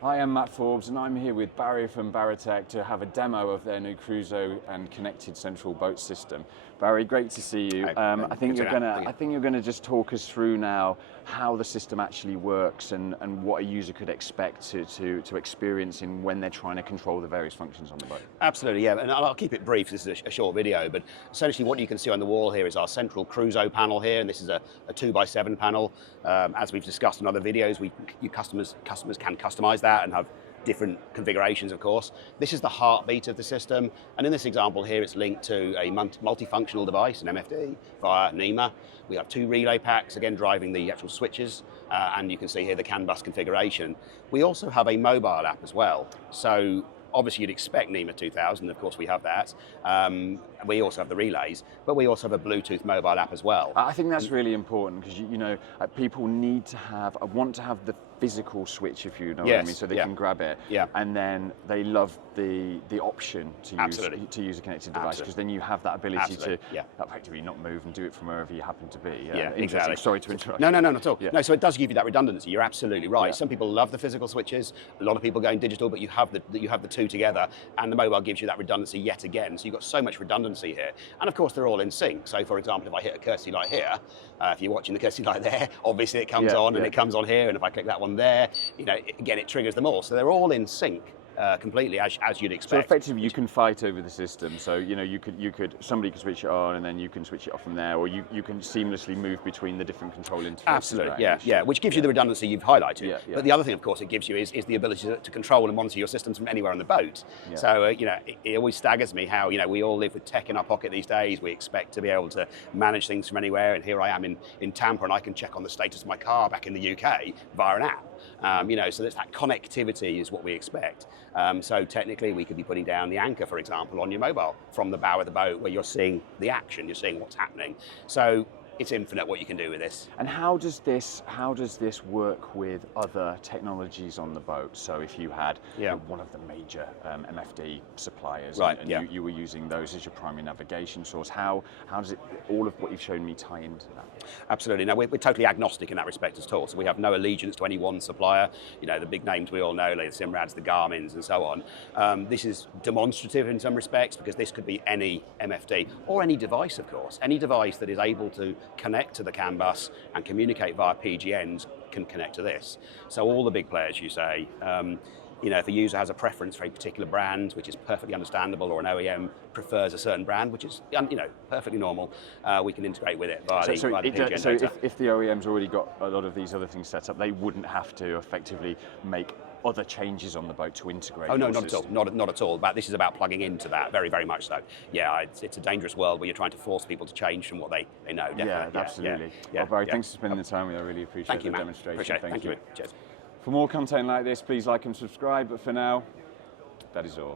Hi, I'm Matt Forbes, and I'm here with Barry from Barantech to have a demo of their new Cruzo and connected central boat system. Barry, great to see you. I think you're gonna just talk us through now how the system actually works and what a user could expect to experience in when they're trying to control the various functions on the boat. Absolutely, yeah, and I'll keep it brief. This is a short video, but essentially what you can see on the wall here is our central Cruzo panel here, and this is a 2x7 panel. As we've discussed in other videos, customers can customize that and have different configurations, of course. This is the heartbeat of the system, and in this example here, it's linked to a multifunctional device, an MFD, via NEMA. We have 2 relay packs, again driving the actual switches, and you can see here the CAN bus configuration. We also have a mobile app as well. So obviously you'd expect NEMA 2000, of course we have that. We also have the relays, but we also have a Bluetooth mobile app as well. I think that's really important because people need to want to have the physical switch, if you know what I mean, so they can grab it. Yeah. And then they love the option to use a connected device, because then you have that ability to effectively not move and do it from wherever you happen to be. Yeah, exactly. Sorry to interrupt. No, not at all. Yeah. No, so it does give you that redundancy. You're absolutely right. Yeah. Some people love the physical switches. A lot of people going digital, but you have the two together, and the mobile gives you that redundancy yet again. So you've got so much redundancy here, and of course they're all in sync. So for example, if I hit a courtesy light here, if you're watching the courtesy light there, obviously it comes on, and it comes on here, and if I click that one there, again, it triggers them all. So they're all in sync completely, as you'd expect. So effectively, you can fight over the system. So somebody could switch it on, and then you can switch it off from there, or you can seamlessly move between the different control interfaces. Absolutely, yeah. Which gives you the redundancy you've highlighted. Yeah. But the other thing, of course, it gives you is the ability to control and monitor your systems from anywhere on the boat. Yeah. So it always staggers me how we all live with tech in our pocket these days. We expect to be able to manage things from anywhere, and here I am in Tampa, and I can check on the status of my car back in the UK via an app. So that connectivity is what we expect. So technically, we could be putting down the anchor, for example, on your mobile from the bow of the boat, where you're seeing the action, you're seeing what's happening. So it's infinite what you can do with this. And how does this work with other technologies on the boat? So if you had one of the major MFD suppliers, and you were using those as your primary navigation source, how does all of what you've shown me tie into that? Absolutely. Now we're totally agnostic in that respect at all. So we have no allegiance to any one supplier. The big names we all know, like the Simrads, the Garmins, and so on. This is demonstrative in some respects, because this could be any MFD or any device, of course. Any device that is able to connect to the CAN bus and communicate via PGNs can connect to this. So all the big players, you say, if a user has a preference for a particular brand, which is perfectly understandable, or an OEM prefers a certain brand, which is perfectly normal, we can integrate with it via the PGN so data. if the OEM's already got a lot of these other things set up, they wouldn't have to effectively make other changes on the boat to integrate? Oh no, not at all. Not at all. But this is about plugging into that, very, very much so. Yeah, it's a dangerous world where you're trying to force people to change from what they know. Definitely. Yeah, absolutely. Well, Barry, thanks for spending the time with me. I really appreciate the demonstration. Appreciate it. Thank you. Cheers. For more content like this, please like and subscribe. But for now, that is all.